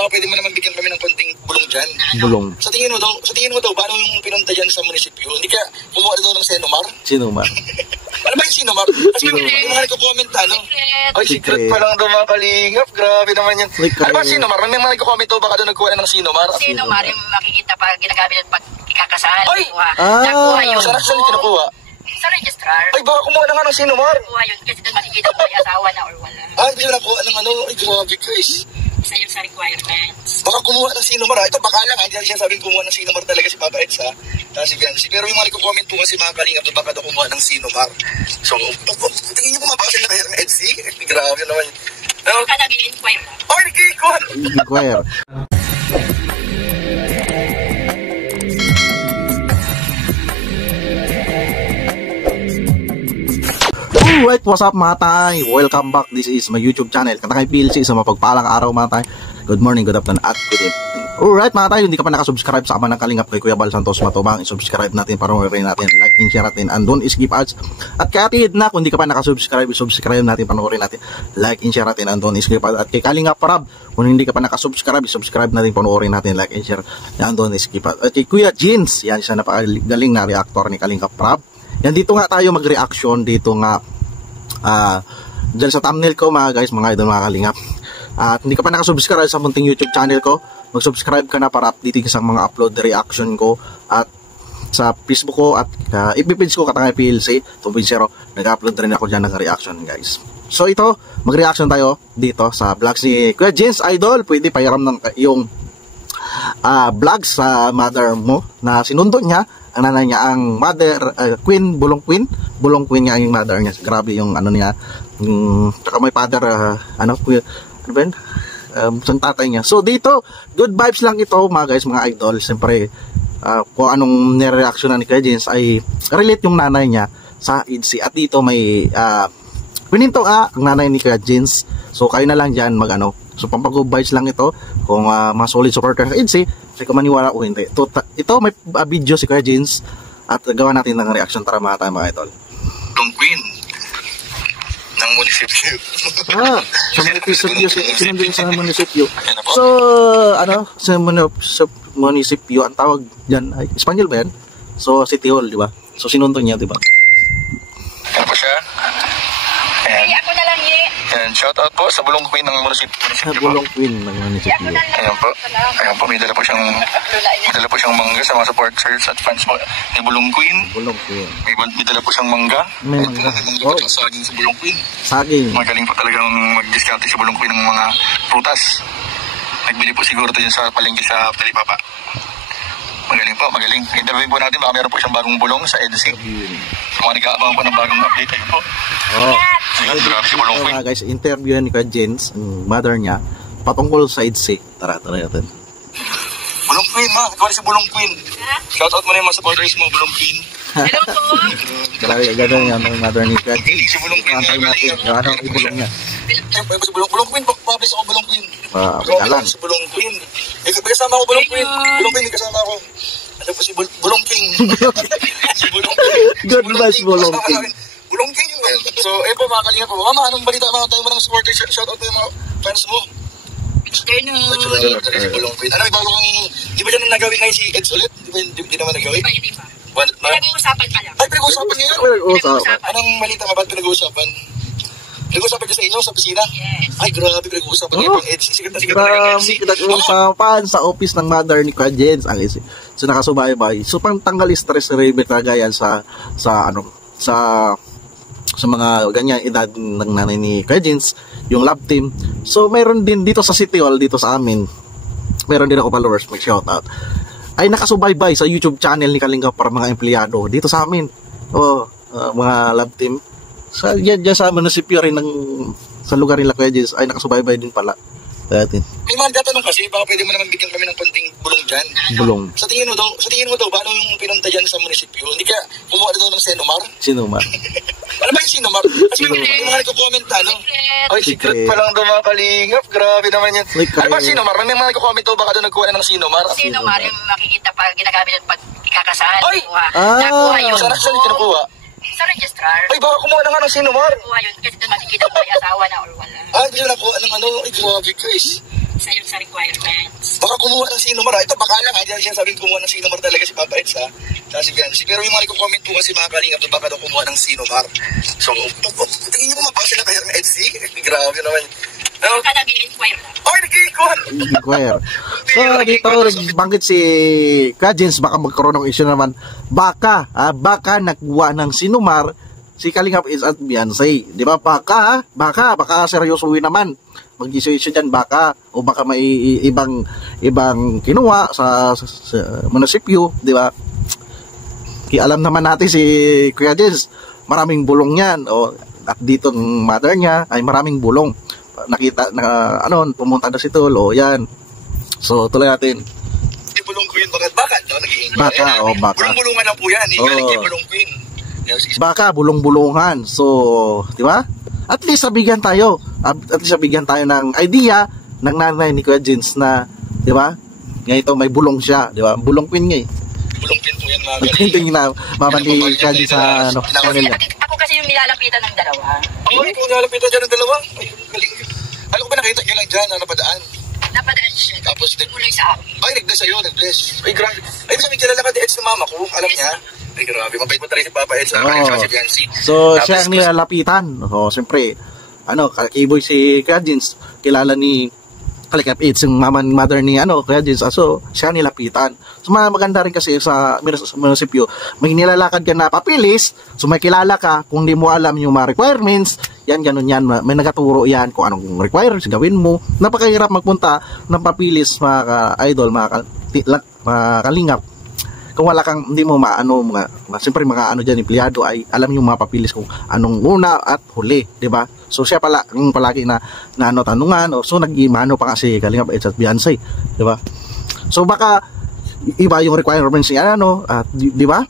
baka pwede mo naman bigyan kami ng konting bulong dyan. Bulong. Sa tingin mo daw, paano yung pinunta dyan sa munisipyo? Hindi ka kumuha daw ng Senomar? Sinomar. Ano ba yung Senomar? Kasi may mga nagko-comment, ano? Ay, secret pa lang daw mga kalingap. Grabe naman yan. Ano ba Senomar? May mga nagko-comment daw baka daw nagkuha na ng Senomar? Senomar, yung makikita pa ginagamit pag ikakasal. Ay! Nakuha yun. Saan actually kinukuha? Sa registrar. Ay, baka kumuha na nga ng Senomar. Nakuha yun kasi doon makikita kung may asawa na or wala. Ay, hindi na nakuha ng ano. Ay, grabe guys. Isa yun sa requirements. Baka kumuha ng Senomar. Ito, baka lang. Hindi na siya sabing kumuha ng Senomar talaga si Papa Eds, ha? Pero yung mga nagko-comment po kasi mga kalingap na baka daw kumuha ng Senomar. So, tingin niyo po baka sila kaya ng Edsy? Grabe naman. Baka nag-i-inquire na. Ay, nag-i-inquire! Inquire. Alright, what's up mga tay? Welcome back. This is my YouTube channel. Katakay PLC sa mapagpalang araw mga tay. Good morning, good afternoon at good evening. Alright mga tay, hindi ka pa nakasubscribe sa kaman ng Kalingap kay Kuya Bal Santos Matubang, i-subscribe natin para ma-rin natin, like and share natin, and don't skip ads. At kay Atid na, kung hindi ka pa nakasubscribe, i-subscribe natin, panoorin natin, like and share natin, and don't skip ads. At kay Kalingap Parab, kung hindi ka pa nakasubscribe, i-subscribe natin, panoorin natin, like and share, and don't skip ads. At kay Kuya Jeans, yan siya napakagaling na reactor ni Kalingap Parab. Yan, dito nga tayo mag-reaction, dito nga dyan sa thumbnail ko mga guys, mga idol, mga Kalingap. At hindi ka pa nakasubscribe sa munting YouTube channel ko, mag-subscribe ka na para updating sa mga upload reaction ko. At sa Facebook ko at FB page ko, Katangay PLC 2.0, nag-upload rin ako dyan ng reaction guys. So ito, mag-reaction tayo dito sa vlogs ni Kuya Jeans Idol. Pwede payaram ng yung vlogs sa mother mo na sinundo niya. Ang nanay niya, ang mother, Queen, Bulong Queen niya yung mother niya. Grabe yung ano niya. Saka may father, ano ba yun? Sa tatay niya. So dito, good vibes lang ito mga guys, mga idol. Siyempre, kung anong nireaction na ni Kuya Jeans ay relate yung nanay niya sa IDC. At dito may pininto ang nanay ni Kuya Jeans. So kayo na lang dyan mag-ano. So pampag-good vibes lang ito. Kung mga solid supporter sa IDC, kung maniwala o hindi. Ito may video si Kuya Jeans at gawa natin ng reaction para mga tayo mga idol. Yung Queen ng munisipyo. Sa munisipyo, sinundin sa munisipyo. So, ano, sa munisipyo, ang tawag dyan, ay, Espanyol ba yan? So, City Hall, di ba? So, sinundin niya, di ba? Ano po siya? Ay, ako na lang And shout out po sa Bulong Queen ng munisipyo. Sa Bulong Queen ng munisipyo. Ayan po, may dala po siyang mangga sa mga supporters at fans mo ni Bulong Queen. Bulong Queen. May dala po siyang mangga. May mangga. Oh. Saging sa Bulong Queen. Saging. Magaling po talagang mag-discount sa Bulong Queen ng mga prutas. Nagbili po siguro ito dyan sa palengke sa Talipapa. Magaling po, magaling. Interview po natin, baka meron po siyang bagong bulong sa EDC. Mga nag-aabang po ng bagong update ayun po. Grabe si Bulong Queen. Guys, interview ni Kuya Jeans, ang mother niya, patungkol sa EDC. Tara natin. Bulong Queen, ma. Ikaw si Bulong Queen. Shout out mo na yung mga supporters mo, Bulong Queen. Hello po. Grabe, gano'n yan ang mother ni Kuya Jeans. Si Bulong Queen. Antay natin, ano ang ibulong niya. Si Bulong Queen, pagpapis ako Bulong Queen. Kalan. Si Bulong Queen. May kasama ako Bulong Queen. Bulong Queen, may kasama ako. Ano po si Bulong King? Si Bulong King. Good vibes, Bulong King. Bulong King. So, po mga kalinga po. Mama, anong balita mga tayo mo ng supporters? Shout out po yung mga fans mo. Si Bulong Queen. Ano, may bago kang, di ba dyan ang nagawin ngayon si Eds ulit? Di naman nagawin? Hindi pa. Pinag-uusapan pa lang. Ay, pinag-uusapan niya? Anong balita ka ba pinag-uusapan? Pinag-uusapan ka sa inyo, sa opisina? Yes. Ay, grabe, pinag-uusapan niya pang EDC. Sikat na sikat na EDC. Pinag-uusapan sa office ng mother ni Kuya Jeans ang EDC. So, nakasubaybay. So, pang tanggal stress relief talaga yan sa mga ganyan edad ng nanay ni Kuya Jeans, yung love team. So, mayroon din dito sa City Hall, dito sa amin, mayroon din ako followers, may shoutout. Ay nakasubaybay sa YouTube channel ni Kalingap para mga empleyado dito sa amin. Mga love team. Sa dyan sa munisipyo rin sa lugar nila Kuya Jeans ay nakasubaybay din pala. May mga tatanong kasi, baka pwede mo naman bigyan kami ng konting bulong dyan. Bulong. Sa tingin mo daw, paano yung pinunta dyan sa munisipyo? Hindi ka kumuha daw ng Senomar? Sinomar. Ano ba yung Senomar? Kasi may mga nagko-comment, ano? Ay, secret pa lang daw mga kalingap. Grabe naman yan. Ano ba Senomar? May mga nagko-comment daw baka daw nagkuha na ng Senomar? Senomar, yung makikita pa ginagamit pag ikakasal. Ay! Nakuha yun. Saan actually kinukuha? Sa registrar. Ay, baka kumuha na nga ng Senomar. Nakuha yun kasi doon makikita kung may asawa na or wala. Ay, hindi na nakuha ng ano. Ay, grabe guys. sa'yo sa requirements. Baka kumuha ng Sinomar. Ito baka lang, hindi na siya sabing kumuha ng Sinomar talaga si Papa Eds ha. Kasi Biancy. Pero yung mga nagko-comment po kasi mga kalingap, baka daw kumuha ng Sinomar. So, tingin niyo po mapasa na kaya ng Edsy? Grabe naman. Baka nag-i-inquire na. Okay, Inquire. So, dito, banggit si Kajins, baka magkaroon ng issue naman. Baka nagwa ng Sinumar si Kalingap is at Biancy. Di ba? Baka seryosohin naman. Mag-issue dyan, baka. O baka may ibang kinuha sa munisipyo. Di ba? Kaya alam naman natin si Kuya Jens, maraming bulong yan. O, at dito ng mother niya ay maraming bulong. Nakita na pumunta na si Tol o yan. So tuloy natin. Bulong Queen baka nag-iingay. Baka. Bulong-bulungan na po yan. Galing Bulong Queen. Baka bulong-bulungan. So, di ba? At least sabigan tayo. Ng idea ng nanay ni Kuya Jens na, di ba? Ngayon may bulong siya, di ba? Bulong Queen nga eh. Bulong Queen po yan mga galing. Ito yung mama ni Kuya Jens sa Ako kasi yung nilalapitan ng dalawa. Ikaw nilalapitan dyan ng dalawa? Ay, galing. Alam ko ba nakita niyo lang dyan na napadaan? Napadaan siya. Tapos tuloy sa akin. Ay, nag-bless sa'yo, nag-bless. Ay, grabe. Ay, sabi kilala ka di Eds ng mama ko. Alam niya. Ay, grabe. Mabait mo talaga si Papa Eds. Si Biancy. So, siya ang nilalapitan. So, siyempre, kakiboy si Kuya Jens, kilala ni Kalingap Eds, yung mother ni Kuya Jens. So, siya nilapitan. So, maganda rin kasi sa munisipyo, may nilalakad ka na papilis, so may kilala ka, kung di mo alam yung mga requirements, yan, ganun yan, may nagaturo yan, kung anong requirements, gawin mo. Napakahirap magpunta ng papilis, mga idol, mga kalingap. Kung wala kang, hindi mo siyempre mga dyan, empleyado ay alam yung mga papilis kung anong una at huli, di ba? So siya pala, yung palagi na tanungan, so nag-imano pa kasi Kalingap Eds at Biancy, di ba? So baka, iba yung requirements niya, at di ba?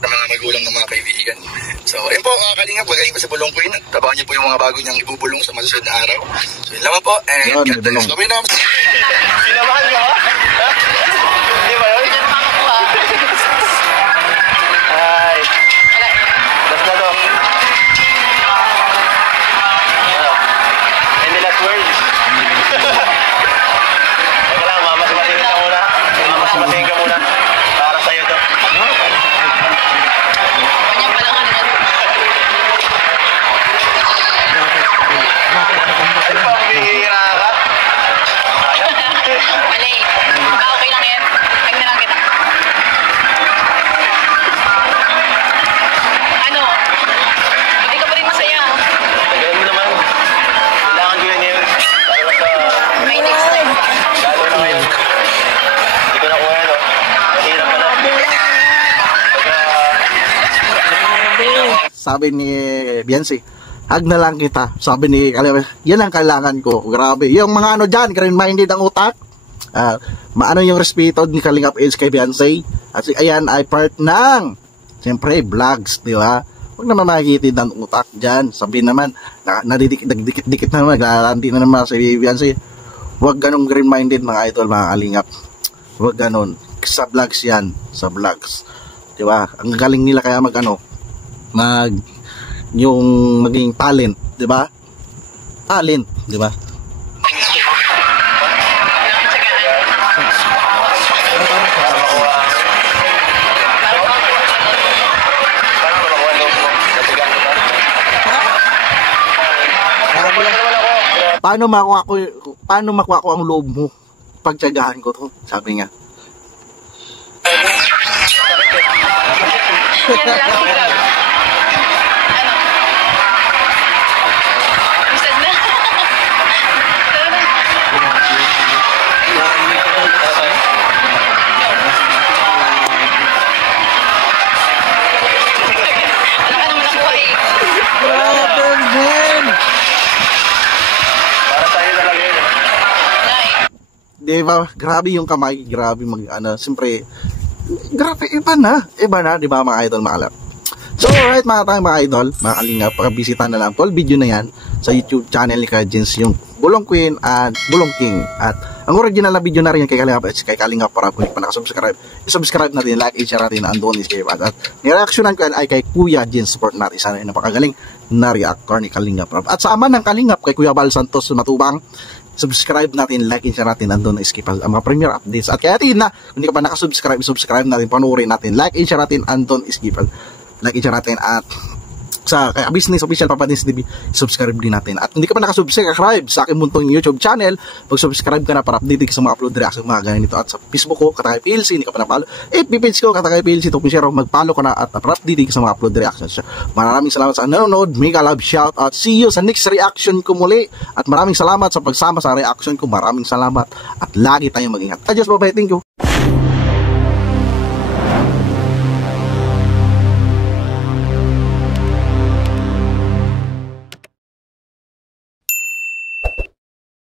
Ng mga magulang ng mga kaibigan. So, ayun po, mga Kalingap, magaling po sa Bulong Queen. Tabahan niyo po yung mga bago niyang ibubulong sa masusunod na araw. So, yun lamang po. And God bless. Kami na. Sinamahan niyo, ha? Di ba yun? Ay. Basta to. Hindi last words. Wala lang, mamasimatingin ka muna. Mamasimatingin ka muna. Para sa'yo to. Kanyang palang Ano pa ang bihira ka? Mali. Okay lang yan. Tag na lang kita. Hindi ka pa rin masaya. Tagayin mo naman. Kailangan ko yan yun. Lalo sa... May next time. Lalo na ngayon. Hindi ko nakuha yan, oh. Mahirap pala. Sabi ni Biancy, hag na lang kita. Sabi ni Kalingap, yan ang kailangan ko. Grabe. Yung mga dyan, green-minded ang utak. Maano yung respeto ni Kalingap Eds kay Biancy. At ayan ay part ng, siyempre, vlogs, di ba? Huwag naman makikitid ang utak dyan. Sabi naman, nagdikit-dikit na naman, naglalanti na naman si Biancy. Huwag ganong green-minded mga idol, mga Kalingap. Huwag ganon. Sa vlogs yan. Sa vlogs. Di ba? Ang galing nila kaya yung maging talent, di ba? Talent, di ba? Paano makuha ko ang loob mo? Pagtiyagahan ko to, sabi niya. Yan na lang kita. Usad na. Wala ka naman nakuha eh. Para sa'yo na lang yun. Wala eh. Di ba? Grabe yung kamay, grabe siyempre, grabe, iba na, di ba mga idol, mga kalap? So, alright mga idol, mga Kalingap, pakabisita na lang, 12 video na yan sa YouTube channel ni Kuya Jens, yung Bulong Queen at Bulong King. At ang original na video na rin kay Kalingap at kay Kalingap, para kung hindi pa nakasubscribe, isubscribe natin, like, share natin, andun is kayo. At nireaksyonan ko yan ay kay Kuya Jens, support natin, sana yung napakagaling na reactor ni Kalingap. At sa ama ng Kalingap, kay Kuya Bal Santos Matubang, subscribe natin, like and share natin, andun na skip ang mga premier updates. At kaya natin na, kung hindi ka pa nakasubscribe, subscribe natin, panoorin natin, like and share natin, andun skip like and share natin. At sa kaya Business Official Papa Dins TV, subscribe din natin. At hindi ka pa nakasubscribe sa aking muntong YouTube channel, pag-subscribe ka na para update ka sa mga upload reaction, mga ganyan nito. At sa Facebook ko, Katakay PLC, hindi ka pa napalo. FB page ko, Katakay PLC, mag-follow ka na at para update ka sa mga upload reactions. Maraming salamat sa nanonood, mega love, shout out, see you sa next reaction ko muli. At maraming salamat sa pagsama sa reaction ko, maraming salamat at lagi tayong mag-ingat. Adios, bye-bye, thank you.